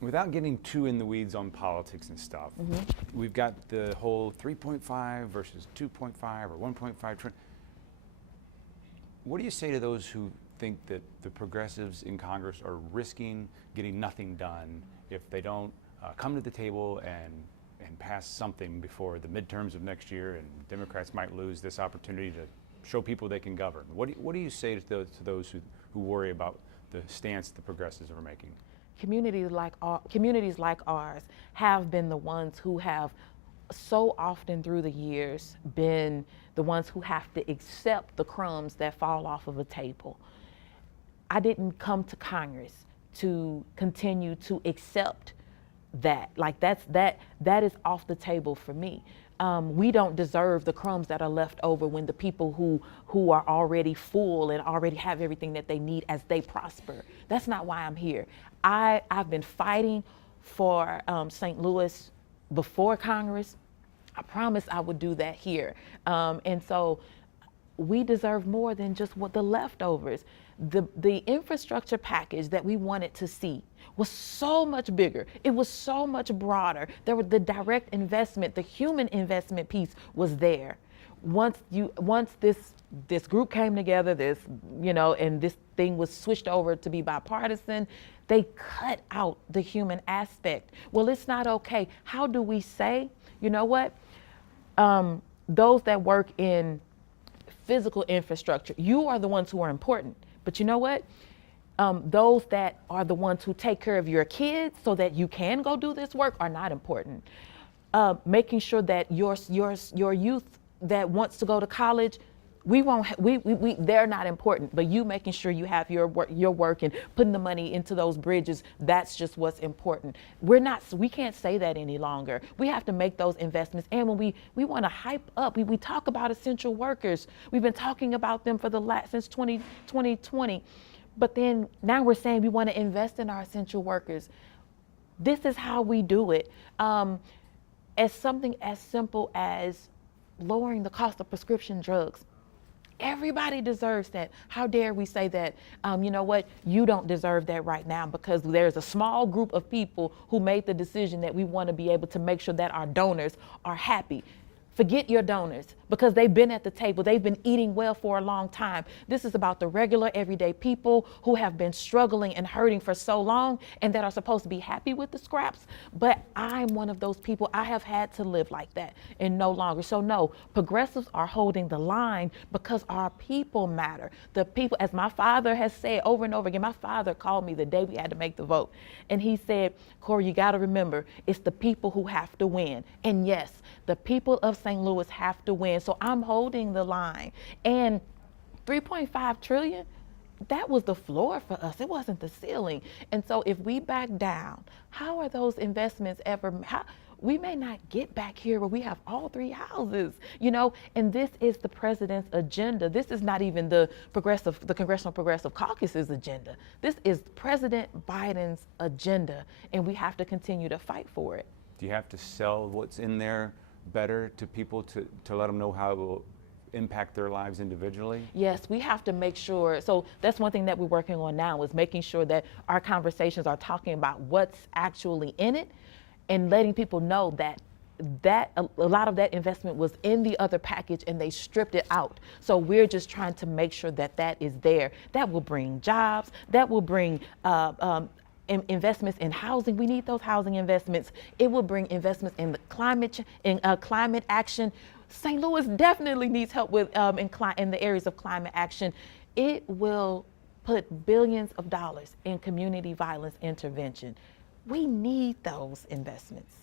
Without getting too in the weeds on politics and stuff, we've got the whole 3.5 versus 2.5 or 1.5 trillion. What do you say to those who think that the progressives in Congress are risking getting nothing done if they don't come to the table and pass something before the midterms of next year, and Democrats might lose this opportunity to show people they can govern? What do you say to those who worry about the stance the progressives are making? Communities like ours have been the ones who have so often through the years been the ones who have to accept the crumbs that fall off of a table. I didn't come to Congress to continue to accept that. Like that is off the table for me. We don't deserve the crumbs that are left over when the people who are already full and already have everything that they need as they prosper. That's not why I'm here. I've been fighting for St. Louis before Congress. I promised I would do that here. And so we deserve more than just what the leftovers. The infrastructure package that we wanted to see was so much bigger. It was so much broader. There was the direct investment, the human investment piece was there. Once this group came together, and this thing was switched over to be bipartisan, they cut out the human aspect. Well, it's not okay. How do we say, you know what? Those that work in physical infrastructure, you are the ones who are important. But you know what? Those that are the ones who take care of your kids so that you can go do this work are not important. Making sure that your youth that wants to go to college, they're not important, but you making sure you have your work and putting the money into those bridges, that's just what's important. We can't say that any longer. We have to make those investments. And when we want to hype up, we talk about essential workers. We've been talking about them since 2020, but then now we're saying we want to invest in our essential workers. This is how we do it. As something as simple as lowering the cost of prescription drugs. Everybody deserves that. How dare we say that, you know what, you don't deserve that right now because there's a small group of people who made the decision that we want to be able to make sure that our donors are happy. Forget your donors because they've been at the table. They've been eating well for a long time. This is about the regular, everyday people who have been struggling and hurting for so long and that are supposed to be happy with the scraps. But I'm one of those people. I have had to live like that and no longer. So no, progressives are holding the line because our people matter. The people, as my father has said over and over again, my father called me the day we had to make the vote. And he said, Cori, you got to remember, it's the people who have to win. And yes, the people of St. Louis have to win. So I'm holding the line. And 3.5 trillion, that was the floor for us. It wasn't the ceiling. And so if we back down, how are those investments ever? We may not get back here where we have all three houses, and this is the president's agenda. This is not even the Congressional Progressive Caucus's agenda. This is President Biden's agenda, and we have to continue to fight for it. Do you have to sell what's in there better to people to let them know how it will impact their lives individually? Yes, we have to make sure. So that's one thing that we're working on now is making sure that our conversations are talking about what's actually in it and letting people know that a lot of that investment was in the other package and they stripped it out. So we're just trying to make sure that is there. That will bring jobs. That will bring investments in housing. We need those housing investments. It will bring investments in the climate action. St. Louis definitely needs help with in the areas of climate action. It will put billions of dollars in community violence intervention. We need those investments.